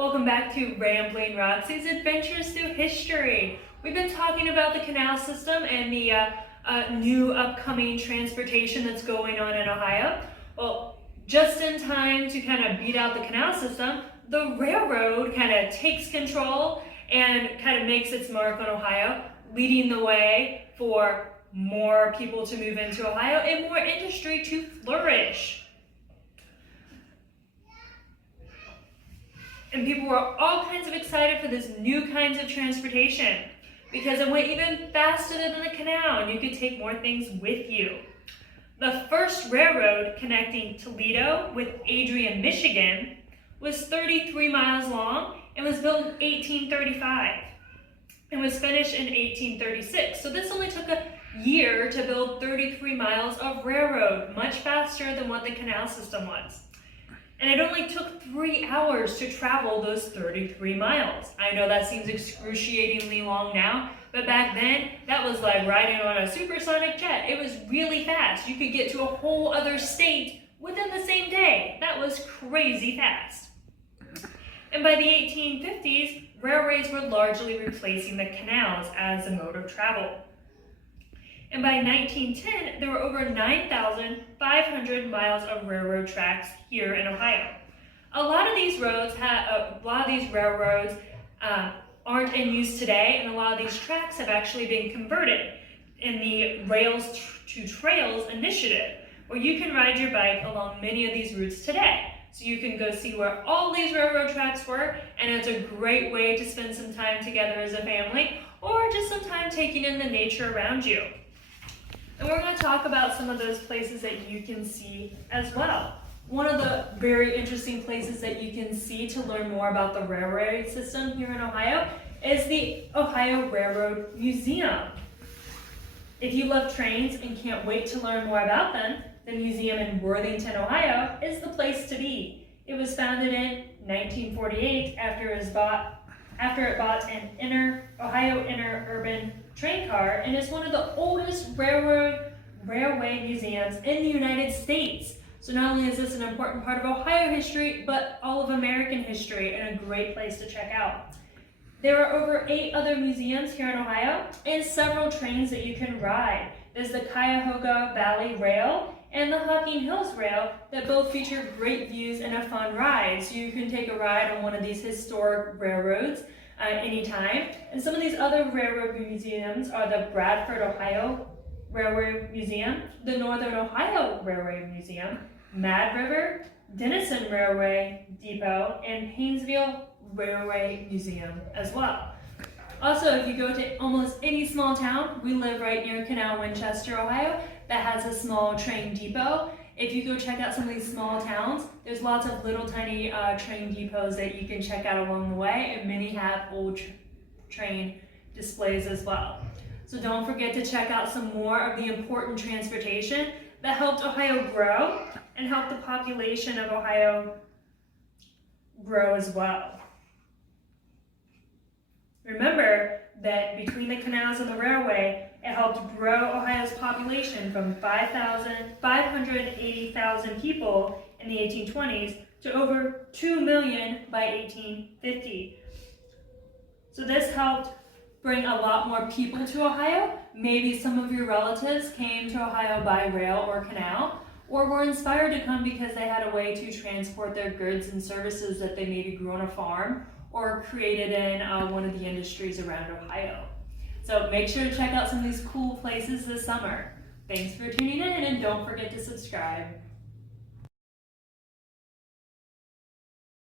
Welcome back to Rambling Roxy's Adventures Through History. We've been talking about the canal system and the new upcoming transportation that's going on in Ohio. Well, just in time to kind of beat out the canal system, the railroad kind of takes control and kind of makes its mark on Ohio, leading the way for more people to move into Ohio and more industry to flourish. And people were all kinds of excited for this new kinds of transportation because it went even faster than the canal and you could take more things with you. The first railroad connecting Toledo with Adrian, Michigan was 33 miles long and was built in 1835 and was finished in 1836. So this only took a year to build 33 miles of railroad, much faster than what the canal system was. And it only took 3 hours to travel those 33 miles. I know that seems excruciatingly long now, but back then, that was like riding on a supersonic jet. It was really fast. You could get to a whole other state within the same day. That was crazy fast. And by the 1850s, railways were largely replacing the canals as a mode of travel. And by 1910, there were over 9,500 miles of railroad tracks here in Ohio. A lot of these railroads aren't in use today, and a lot of these tracks have actually been converted in the Rails to Trails initiative, where you can ride your bike along many of these routes today. So you can go see where all these railroad tracks were, and it's a great way to spend some time together as a family, or just some time taking in the nature around you. And we're going to talk about some of those places that you can see as well. One of the very interesting places that you can see to learn more about the railroad system here in Ohio is the Ohio Railroad Museum. If you love trains and can't wait to learn more about them, the museum in Worthington, Ohio is the place to be. It was founded in 1948 after it bought an Ohio interurban train car and is one of the oldest railway museums in the United States. So not only is this an important part of Ohio history, but all of American history and a great place to check out. There are over 8 other museums here in Ohio and several trains that you can ride. There's the Cuyahoga Valley Rail and the Hocking Hills Rail that both feature great views and a fun ride. So you can take a ride on one of these historic railroads anytime. And some of these other railroad museums are the Bradford, Ohio Railway Museum, the Northern Ohio Railway Museum, Mad River, Denison Railway Depot, and Haynesville Railway Museum as well. Also, if you go to almost any small town, we live right near Canal, Winchester, Ohio, that has a small train depot. If you go check out some of these small towns, there's lots of little tiny train depots that you can check out along the way, and many have old train displays as well. So don't forget to check out some more of the important transportation that helped Ohio grow and helped the population of Ohio grow as well. Remember that between the canals and the railway, it helped grow Ohio's population from 580,000 people in the 1820s to over 2 million by 1850. So this helped bring a lot more people to Ohio. Maybe some of your relatives came to Ohio by rail or canal, or were inspired to come because they had a way to transport their goods and services that they maybe grew on a farm or created in one of the industries around Ohio. So make sure to check out some of these cool places this summer. Thanks for tuning in, and don't forget to subscribe.